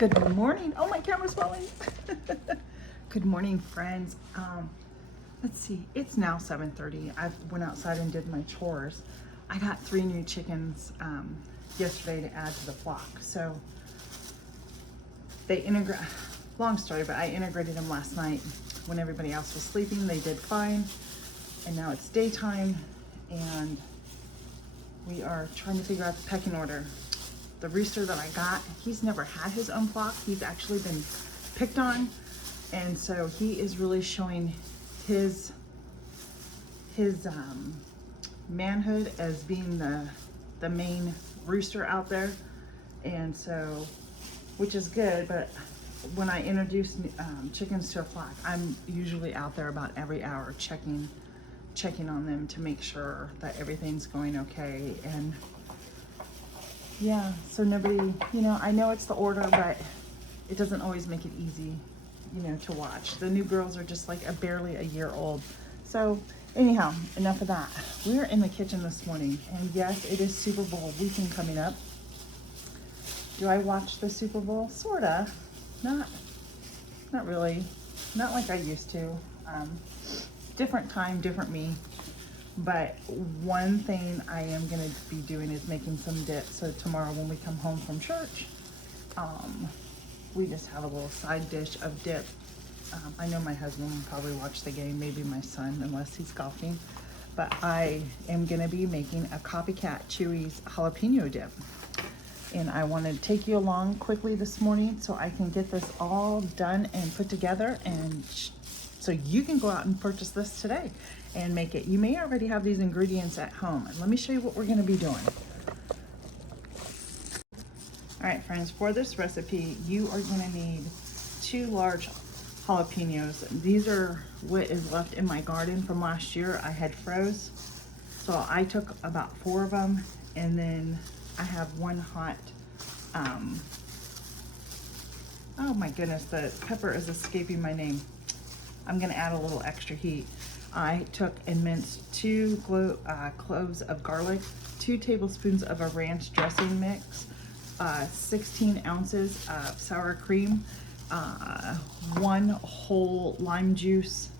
Good morning. Oh, my camera's falling. Good morning, friends. Let's see. It's now 7:30. I went outside and did my chores. I got 3 new chickens yesterday to add to the flock. So they long story, but I integrated them last night when everybody else was sleeping. They did fine. And now it's daytime and we are trying to figure out the pecking order. The rooster that I got, he's never had his own flock. He's actually been picked on. And so he is really showing his manhood as being the main rooster out there. And so, which is good, but when I introduce chickens to a flock, I'm usually out there about every hour checking on them to make sure that everything's going okay. And yeah, so nobody, I know it's the order, but it doesn't always make it easy, to watch. The new girls are just like barely a year old. So anyhow, enough of that. We're in the kitchen this morning, and yes, it is Super Bowl weekend coming up. Do I watch the Super Bowl? Sorta. Not really. Not like I used to. Different time, different me. But one thing I am going to be doing is making some dip. So tomorrow when we come home from church, we just have a little side dish of dip. I know my husband will probably watch the game, maybe my son, unless he's golfing. But I am going to be making a copycat Chewy's jalapeno dip. And I wanted to take you along quickly this morning so I can get this all done and put together, and so you can go out and purchase this today and make it. You may already have these ingredients at home. And let me show you what we're going to be doing. All right, friends, for this recipe, you are going to need 2 large jalapenos. These are what is left in my garden from last year. I had froze, so I took about 4 of them, and then I have 1 hot, oh my goodness, the pepper is escaping my name. I'm gonna add a little extra heat. I took and minced 2 cloves of garlic, 2 tablespoons of a ranch dressing mix, 16 ounces of sour cream, 1 whole lime juice,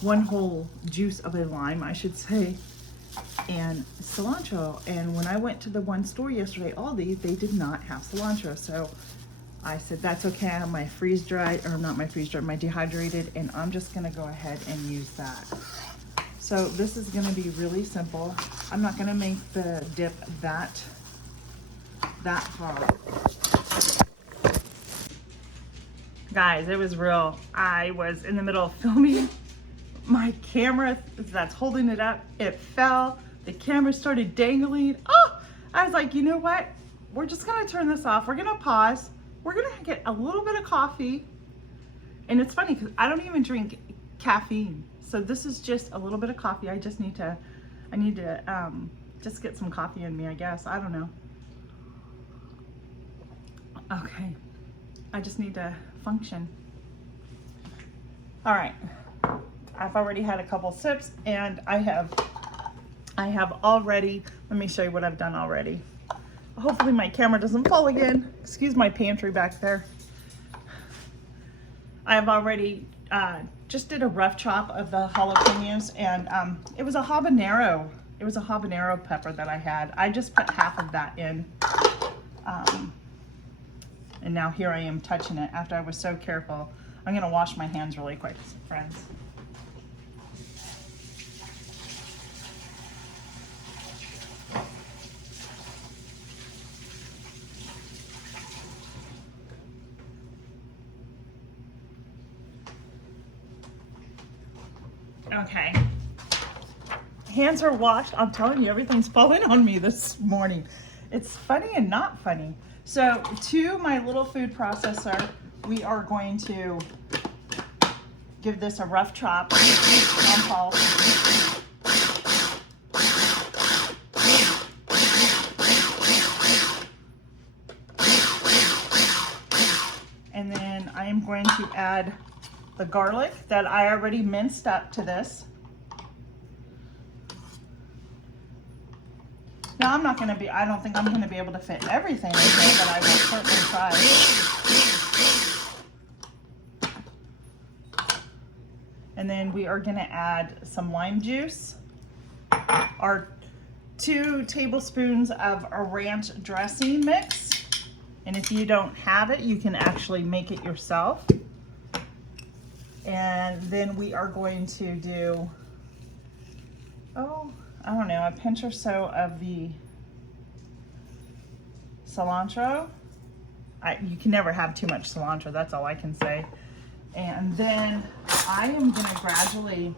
1 whole juice of a lime, I should say, and cilantro. And when I went to the one store yesterday, Aldi, they did not have cilantro. So I said, that's okay, I have my my dehydrated, and I'm just gonna go ahead and use that. So this is gonna be really simple. I'm not gonna make the dip that hard. Guys, it was real. I was in the middle of filming. My camera that's holding it up, it fell. The camera started dangling. Oh, I was like, you know what? We're just gonna turn this off. We're gonna pause. We're gonna get a little bit of coffee. And it's funny because I don't even drink caffeine. So this is just a little bit of coffee. I need to just get some coffee in me, I guess. I don't know. Okay, I just need to function. All right, I've already had a couple sips, and I have already, let me show you what I've done already. Hopefully my camera doesn't fall again. Excuse my pantry back there. I have already just did a rough chop of the jalapenos, and it was a habanero. It was a habanero pepper that I had. I just put half of that in. And now here I am touching it after I was so careful. I'm gonna wash my hands really quick, friends. Okay, hands are washed. I'm telling you, everything's falling on me this morning. It's funny and not funny. So to my little food processor, we are going to give this a rough chop on pulse. And then I am going to add the garlic that I already minced up to this. Now I'm not going to be, I don't think I'm going to be able to fit everything in here, but I will certainly try. And then we are going to add some lime juice, our 2 tablespoons of a ranch dressing mix. And if you don't have it, you can actually make it yourself. And then we are going to do, I don't know, a pinch or so of the cilantro. You can never have too much cilantro, that's all I can say. And then I am going to gradually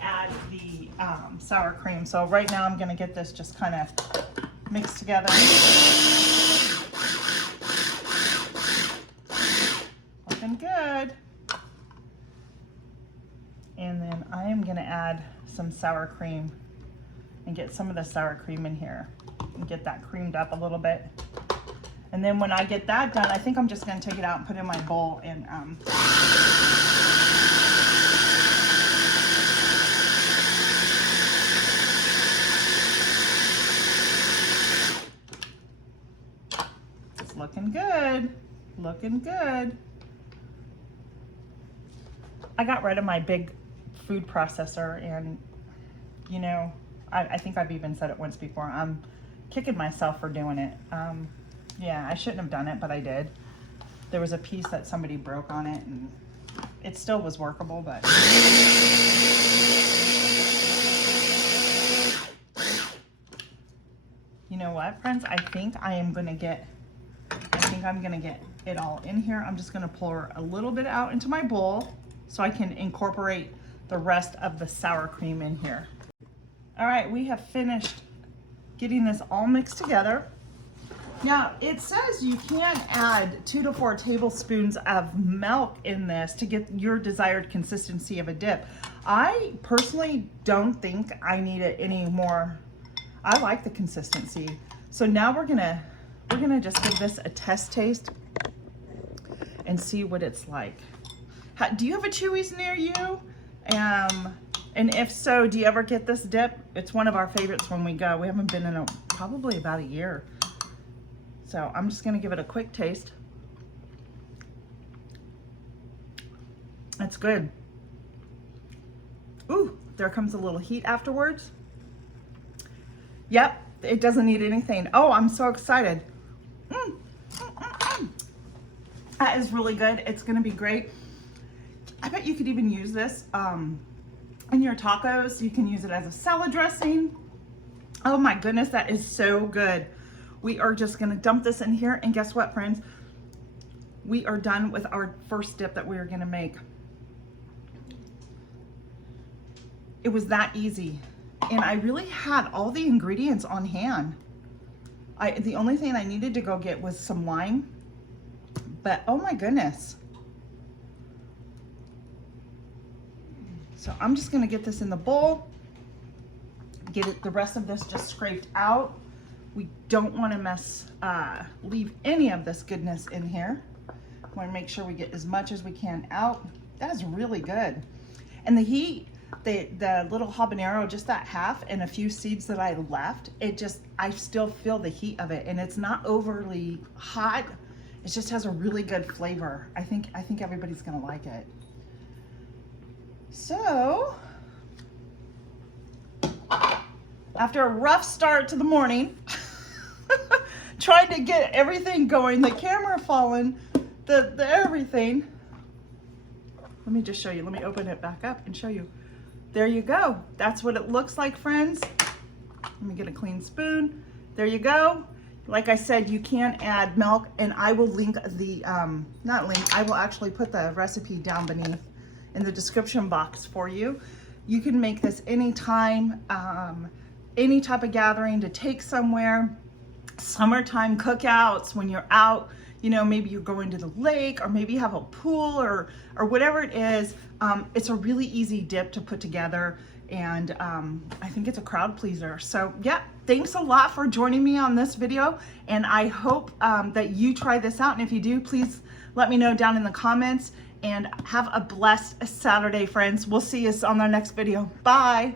add the sour cream. So right now I'm going to get this just kind of mixed together. Looking good. And then I am going to add some sour cream and get some of the sour cream in here and get that creamed up a little bit. And then when I get that done, I think I'm just going to take it out and put it in my bowl and it's looking good. Looking good. I got rid of my big food processor, and you know, I think I've even said it once before, I'm kicking myself for doing it. Yeah, I shouldn't have done it, but I did. There was a piece that somebody broke on it, and it still was workable, but you know what, friends? I think I'm gonna get it all in here. I'm just gonna pour a little bit out into my bowl so I can incorporate the rest of the sour cream in here. All right, we have finished getting this all mixed together. Now, it says you can add 2 to 4 tablespoons of milk in this to get your desired consistency of a dip. I personally don't think I need it anymore. I like the consistency. So now we're gonna just give this a test taste and see what it's like. Do you have a Chewy's near you? And if so, do you ever get this dip? It's one of our favorites when we go. We haven't been in probably about a year. So I'm just gonna give it a quick taste. It's good. Ooh, there comes a little heat afterwards. Yep, it doesn't need anything. Oh, I'm so excited. That is really good. It's gonna be great. I bet you could even use this in your tacos. You can use it as a salad dressing. Oh my goodness, that is so good. We are just gonna dump this in here, and guess what, friends? We are done with our first dip that we are gonna make. It was that easy, and I really had all the ingredients on hand. The only thing I needed to go get was some lime, but oh my goodness. So I'm just gonna get this in the bowl, get the rest of this just scraped out. We don't want to leave any of this goodness in here. We want to make sure we get as much as we can out. That is really good. And the heat, the little habanero, just that half and a few seeds that I left, I still feel the heat of it, and it's not overly hot. It just has a really good flavor. I think everybody's gonna like it. So, after a rough start to the morning, trying to get everything going, the camera falling, the everything. Let me just show you. Let me open it back up and show you. There you go. That's what it looks like, friends. Let me get a clean spoon. There you go. Like I said, you can add milk, and I will link the, I will actually put the recipe down beneath in the description box for you. You can make this anytime, any type of gathering to take somewhere. Summertime cookouts, when you're out, you know, maybe you're going to the lake, or maybe you have a pool, or whatever it is. It's a really easy dip to put together, and I think it's a crowd pleaser. So yeah, thanks a lot for joining me on this video, and I hope that you try this out, and if you do, please let me know down in the comments, and have a blessed Saturday, friends. We'll see you on our next video. Bye.